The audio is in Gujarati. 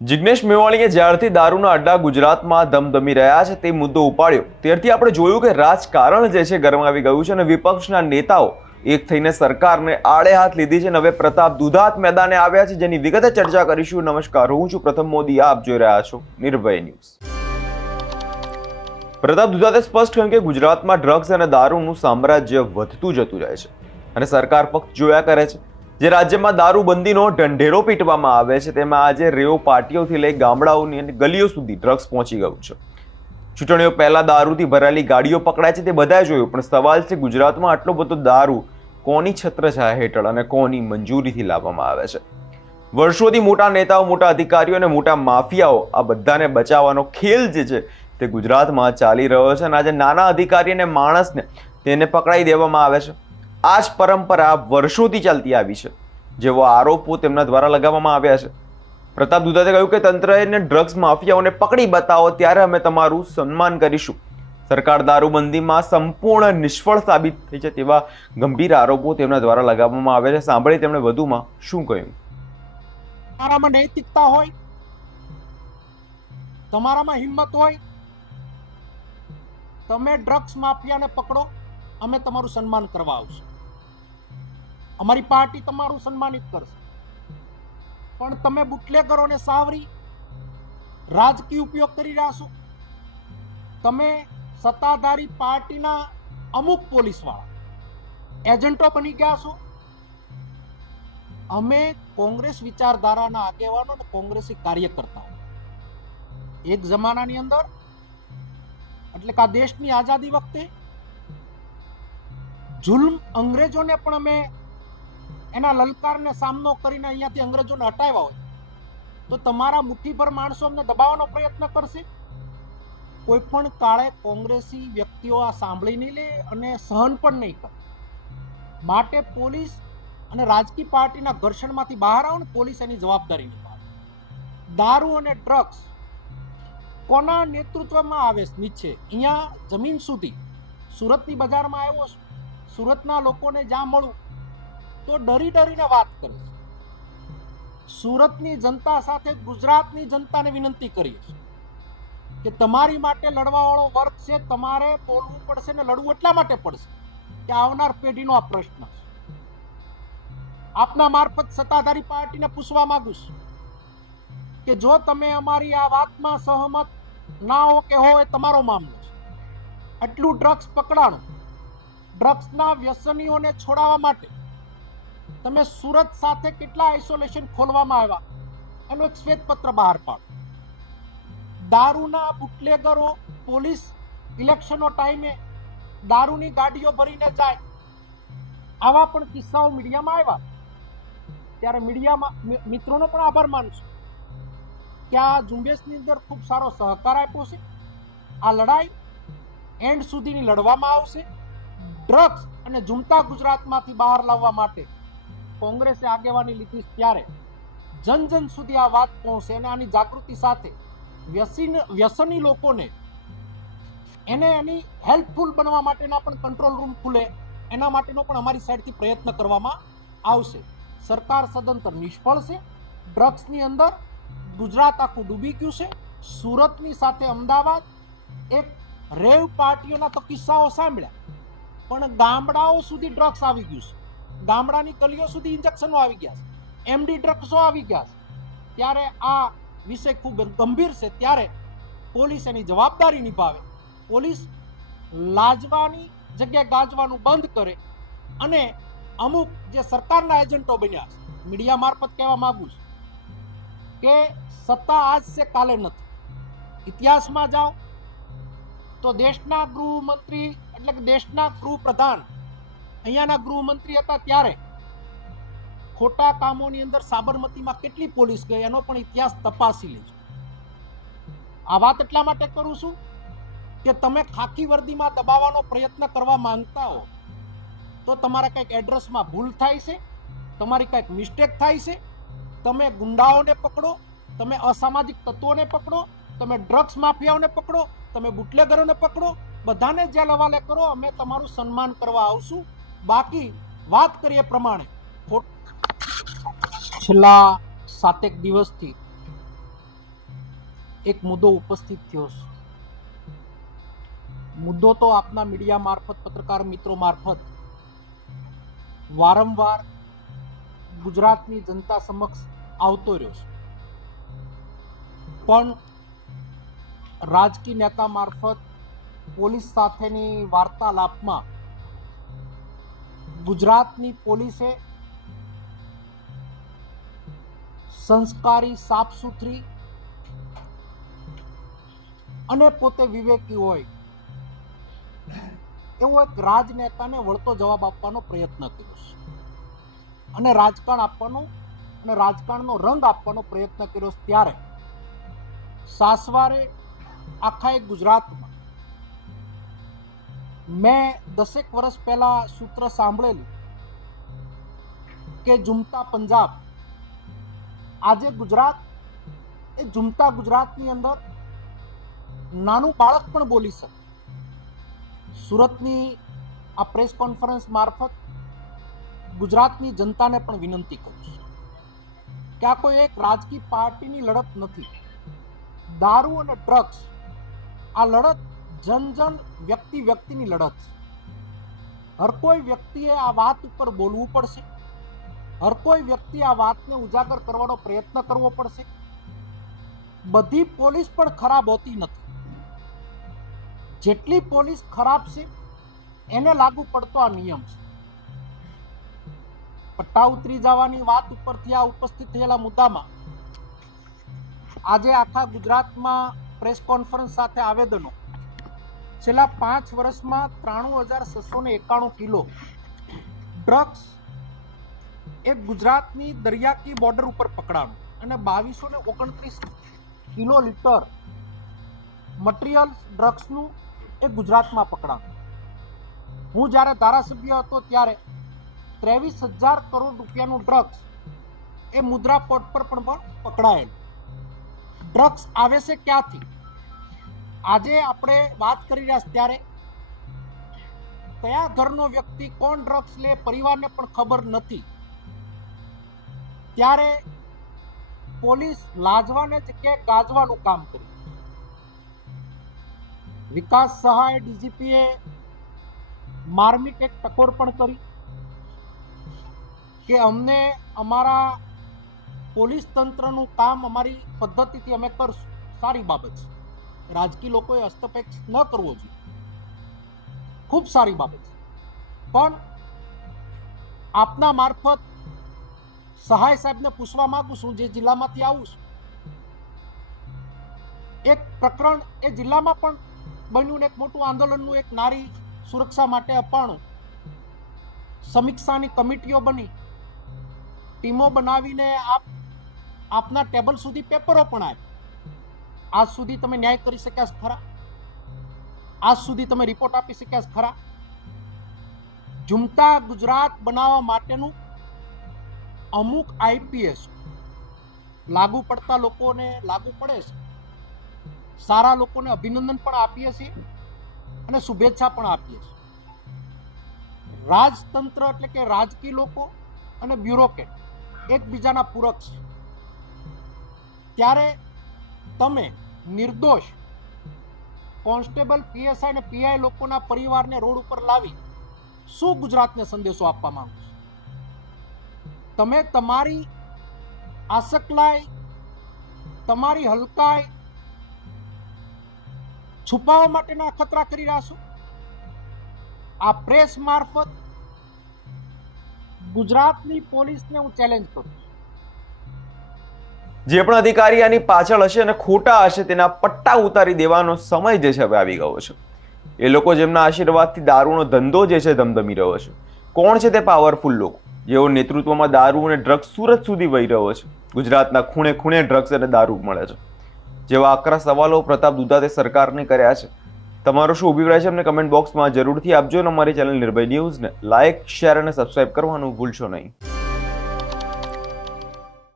જિગ્નેશ મેવાણીએ જ્યારથી દારૂના અડ્ડા ગુજરાતમાં ધમધમી રહ્યા છે તે મુદ્દો ઉપાડ્યો. ત્યારથી આપણે જોયું કે રાજકારણ જે છે ગરમાવી ગયું છે અને વિપક્ષના નેતાઓ એક થઈને સરકારને આડે હાથ લીધી છે. અને હવે પ્રતાપ દુધાત મેદાને આવ્યા છે જેની વિગતે ચર્ચા કરીશું. નમસ્કાર, હું છું પ્રથમ મોદી. આપ જોઈ રહ્યા છો નિર્ભય ન્યૂઝ. પ્રતાપ દુધાતે સ્પષ્ટ કહ્યું કે ગુજરાતમાં ડ્રગ્સ અને દારૂનું સામ્રાજ્ય વધતું જતું જાય છે અને સરકાર ફક્ત જોયા કરે છે. જે રાજ્યમાં દારૂબંધીનો ઢંઢેરો પીટવામાં આવે છે, તેમાં આજે રેવ પાર્ટીઓથી લઈ ગામડાઓની અને ગલીઓ સુધી ડ્રગ્સ પહોંચી ગયું છે. ચૂંટણીઓ પહેલાં દારૂથી ભરાયેલી ગાડીઓ પકડાય છે, તે બધાએ જોયું, પણ સવાલ છે ગુજરાતમાં આટલો બધો દારૂ કોની છત્રછાયા હેઠળ અને કોની મંજૂરીથી લાવવામાં આવે છે? વર્ષોથી મોટા નેતાઓ, મોટા અધિકારીઓ અને મોટા માફિયાઓ આ બધાને બચાવવાનો ખેલ જે છે, તે ગુજરાતમાં ચાલી રહ્યો છે અને આજે નાના અધિકારી અને માણસને તેને પકડાઈ દેવામાં આવે છે. આ જ પરંપરા વર્ષોથી ચાલતી આવી છે, જેવો આરોપો તેમના દ્વારા લગાવવામાં આવ્યા છે. પ્રતાપ દુધાતે કહ્યું કે તંત્રએ ડ્રગ્સ માફિયાઓને પકડી બતાવો, ત્યારે અમે તમારું સન્માન કરીશું. સરકાર દારૂબંધીમાં સંપૂર્ણ નિષ્ફળ સાબિત થઈ છે તેવા ગંભીર આરોપો તેમના દ્વારા લગાવવામાં આવ્યા છે. સાંભળી તેમણે વધુમાં શું કહ્યું? તમારામાં નૈતિકતા હોય, તમારામાં હિંમત હોય, તમે ડ્રગ્સ માફિયાને પકડો, અમે તમારું સન્માન કરવા આવશું. અમારી પાર્ટી તમારું સન્માનિત કરશે. પણ તમે બુટલેગરોને સાવરી, રાજકીય ઉપયોગ કરી રહ્યા છો. તમે સત્તાધારી પાર્ટીના અમુક પોલીસવાળા, એજન્ટો બની ગયા છો. અમે કોંગ્રેસ વિચારધારાના આગેવાનો અને કોંગ્રેસી કાર્યકર્તાઓ. એક જમાનાની અંદર, એટલે કે આ દેશની આઝાદી વખતે, જુલ્મ અંગ્રેજોને પણ અમે એના લલકારને સામનો કરીને અહીંયાથી અંગ્રેજોને હટાવ્યા હોય, તો તમારા મુઠ્ઠીભર માણસો અમને દબાવવાનો પ્રયત્ન કરશે? કોઈ પણ કાળે કોંગ્રેસી વ્યક્તિઓ આ સાંભળી નહીં લે અને સહન પણ નહીં કરે. માટે પોલીસ અને રાજકીય પાર્ટીના ઘર્ષણમાંથી બહાર આવો ને પોલીસ એની જવાબદારી નિભાવે. દારૂ અને ડ્રગ્સ કોના નેતૃત્વમાં આવે નીચે. અહીંયા જમીન સુધી. સુરતની બજારમાં આવ્યો સુરતના લોકોને જ્યાં મળું તો ડરી ડરીને વાત કરે છે. સુરતની જનતા સાથે ગુજરાતની જનતાને વિનંતી કરીએ છીએ કે તમારી માટે લડવાવાળો વર્ગ છે, તમારે બોલવું પડશે ને લડવું એટલા માટે પડશે કે આવનાર પેઢીનો આ પ્રશ્ન છે. આપના મારફત સત્તાધારી પાર્ટીને પૂછવા માંગુ છું કે જો તમે અમારી આ વાતમાં સહમત ના હો કે હો એ તમારો મામલો છે. આટલું ડ્રગ્સ પકડાણું, ડ્રગ્સના વ્યસનીઓને છોડાવવા માટે તમે સુરત સાથે કેટલા આઇસોલેશન ખોલવામાં આવ્યા? એનો એક શ્વેતપત્ર બહાર પાડો. દારૂના બુટલેગરો પોલીસ ઇલેક્શનો ટાઈમે દારૂની ગાડીઓ ભરીને જાય. આવા પણ કિસ્સાઓ મીડિયામાં આવ્યા. ત્યારે મીડિયામાં મિત્રોનો પણ આભાર માનું કે આ ઝુંબેશની અંદર ખૂબ સારો સહકાર આપ્યો છે. આ લડાઈ એન્ડ સુધીની લડવામાં આવશે. ડ્રગ્સ અને ઝૂમતા ગુજરાતમાંથી બહાર લાવવા માટે કોંગ્રેસે આગેવાની લીધી ત્યારે જન જન સુધી આ વાત પહોંચે અને આની જાગૃતિ સાથે વ્યસન વ્યસની લોકોને એને એની હેલ્પફુલ બનવા માટેના પણ કંટ્રોલ રૂમ ખુલે એના માટેનો પણ અમારી સાઈડથી પ્રયત્ન કરવામાં આવશે. સરકાર સદંતર નિષ્ફળ છે. ડ્રગ્સની અંદર ગુજરાત આખું ડૂબી ગયું છે. સુરતની સાથે અમદાવાદ એક રેવ પાર્ટીઓના તો કિસ્સાઓ સાંભળ્યા. પણ ગામડાઓ સુધી ડ્રગ્સ આવી ગયું છે. ગામડાની કલીઓ સુધી ઇન્જેક્શનો આવી ગયા છે. એમડી ડ્રગ્સો આવી ગયા છે. ત્યારે આ વિષય ખૂબ ગંભીર છે. ત્યારે પોલીસ એની જવાબદારી નિભાવે. પોલીસ લાજવાની જગ્યાએ ગાજવાનું બંધ કરે અને અમુક જે સરકારના એજન્ટો બન્યા છે, મીડિયા મારફત કહેવા માંગુ છું કે સત્તા આજ છે, કાલે નથી. ઇતિહાસમાં જાઓ તો દેશના ગૃહમંત્રી એટલે કે દેશના ગૃહપ્રધાન અહીંયાના ગૃહમંત્રી હતા ત્યારે. ખોટા કામોની અંદર સાબરમતીમાં કેટલી પોલીસ ગઈ એનો પણ ઇતિહાસ તપાસી લેજો. આ વાત એટલા માટે કરું છું કે તમે ખાખી વર્દીમાં દબાવવાનો પ્રયત્ન કરવા માંગતા હો, તો તમારા કંઈક એડ્રેસમાં ભૂલ થાય છે, તમારી કંઈક મિસ્ટેક થાય છે, તમે ગુંડાઓને પકડો, તમે અસામાજિક તત્વોને પકડો, તમે ડ્રગ્સ માફિયાઓને પકડો, તમે બુટલેગરોને પકડો, બધાને જેલ હવાલે કરો, અમે તમારું સન્માન કરવા આવશું. બાકી વાત કરીએ પ્રમાણે છેલ્લા સાતેક દિવસથી એક મુદ્દો ઉપસ્થિત થયો છે. મુદ્દો તો આપના મીડિયા મારફત, પત્રકાર મિત્રો મારફત. વારંવાર ગુજરાતની જનતા સમક્ષ આવતો રહ્યો છે. પણ રાજકીય નેતા મારફત પોલીસ સાથેની વાર્તાલાપમાં ગુજરાતની પોલીસે સંસ્કારી સાફ સુથરી અને પોતે વિવેકી હોય એવો એક રાજનેતાને વળતો જવાબ આપવાનો પ્રયત્ન કર્યો છે. અને રાજકારણ આપવાનો અને રાજકારણનો રંગ આપવાનો પ્રયત્ન કર્યો ત્યારે સાસવારે આખા એક ગુજરાતમાં મેં દસેક વર્ષ પહેલા સૂત્ર સાંભળેલું કે ઝુમતા પંજાબ. આજે ગુજરાત, એ ઝુમતા ગુજરાતની અંદર નાનું બાળક પણ બોલી શકે. સુરતની આ પ્રેસ કોન્ફરન્સ મારફત ગુજરાતની જનતાને પણ વિનંતી કરું છું કે આ કોઈ એક રાજકીય પાર્ટીની લડત નથી. દારૂ અને ડ્રગ્સ આ લડત જન જન વ્યક્તિ વ્યક્તિની લડત છે. હર કોઈ વ્યક્તિએ આ વાત ઉપર બોલવું પડશે. હર કોઈ વ્યક્તિ આ વાતને ઉજાગર કરવાનો પ્રયત્ન કરવો પડશે. બધી પોલીસ પણ ખરાબ હોતી નથી. જેટલી પોલીસ ખરાબ છે, એને લાગુ પડતો આ નિયમ છે. પટ્ટા ઉતરી જવાની વાત ઉપરથી આ ઉપસ્થિત થયેલા મુદ્દામાં આજે આખા ગુજરાતમાં પ્રેસ કોન્ફરન્સ સાથે આવેદનો છેલ્લા પાંચ વર્ષમાં ત્રાણું હજાર છસો ને એકાણું કિલો ડ્રગ્સ એ ગુજરાતની દરિયાકી બોર્ડર ઉપર પકડાણું અને બાવીસો ને ઓગણત્રીસ કિલો લીટર મટીરિયલ ડ્રગ્સનું એ ગુજરાતમાં પકડાણું હું જ્યારે ધારાસભ્ય હતો ત્યારે ત્રેવીસ હજાર કરોડ રૂપિયાનું ડ્રગ્સ એ મુદ્રા પોર્ટ પર પણ પણ પકડાયેલું. ડ્રગ્સ આવે છે ક્યાંથી? આજે આપણે વાત કરી રહ્યા ત્યારે કયા ઘરનો વ્યક્તિ કોણ ડ્રગ્સ લે પરિવારને પણ ખબર નથી. ત્યારે પોલીસ લાજવાને જગ્યાએ ગાજવાનું કામ કર્યું. વિકાસ સહાય ડીજીપીએ માર્મિક એક ટકોર પણ કરી કે અમને અમારા પોલીસ તંત્રનું કામ અમારી પદ્ધતિથી અમે કરશું. સારી બાબત છે. રાજકીય લોકોએ હસ્તક્ષેપ ન કરવો જોઈએ. ખૂબ સારી બાબત છે. પણ આપના મારફત સહાય સાહેબને પૂછવા માંગુ છું, જે જિલ્લામાંથી આવું છું. એક પ્રકરણ એ જિલ્લામાં પણ બન્યું એક મોટું આંદોલનનું એક નારી સુરક્ષા માટે અપાણું સમીક્ષાની કમિટીઓ બની. ટીમો બનાવીને આપ, આપના ટેબલ સુધી પેપરો પણ આવ્યા આજ સુધી તમે ન્યાય કરી શક્યા ખરા? આજ સુધી તમે રિપોર્ટ આપી શક્યા ખરા? ઝુમતા ગુજરાત બનાવવા માટેનું અમુક આઈપીએસ લાગુ પડતા લોકોને લાગુ પડે છે. સારા લોકોને અભિનંદન પણ આપીએ છીએ અને શુભેચ્છા પણ આપીએ છીએ. રાજતંત્ર એટલે કે રાજકીય લોકો અને બ્યુરોક્રેટ એકબીજાના પૂરક છે. ત્યારે તમે નિર્દોષ કોન્સ્ટેબલ, પીએસઆઈ અને પીઆઈ લોકોના પરિવારને રોડ ઉપર લાવી શું ગુજરાતને સંદેશો આપવા માંગો છો તમે તમારી આસકલાઈ તમારી હલકાઈ છુપાવવા માટેના અખતરા કરી રહ્યા છો આ પ્રેસ મારફત ગુજરાતની પોલીસને હું ચેલેન્જ કરું છું. જે પણ અધિકારી આની પાછળ હશે અને ખોટા હશે તેના પટ્ટા ઉતારી દેવાનો સમય જે છે હવે આવી ગયો છે. એ લોકો જેમના આશીર્વાદથી દારૂનો ધંધો જે છે ધમધમી રહ્યો છે. કોણ છે તે પાવરફુલ લોકો? જેઓ નેતૃત્વમાં દારૂ અને ડ્રગ્સ સુરત સુધી વહી રહ્યો છે. ગુજરાતના ખૂણે ખૂણે ડ્રગ્સ અને દારૂ મળે છે. જેવા આકરા સવાલો પ્રતાપ દુધાતે સરકારને કર્યા છે. તમારો શું અભિપ્રાય છે? અમને કમેન્ટ બોક્સમાં જરૂરથી આપજો અને અમારી ચેનલ નિર્ભય ન્યૂઝને લાઇક શેર અને સબસ્ક્રાઇબ કરવાનું ભૂલશો નહીં.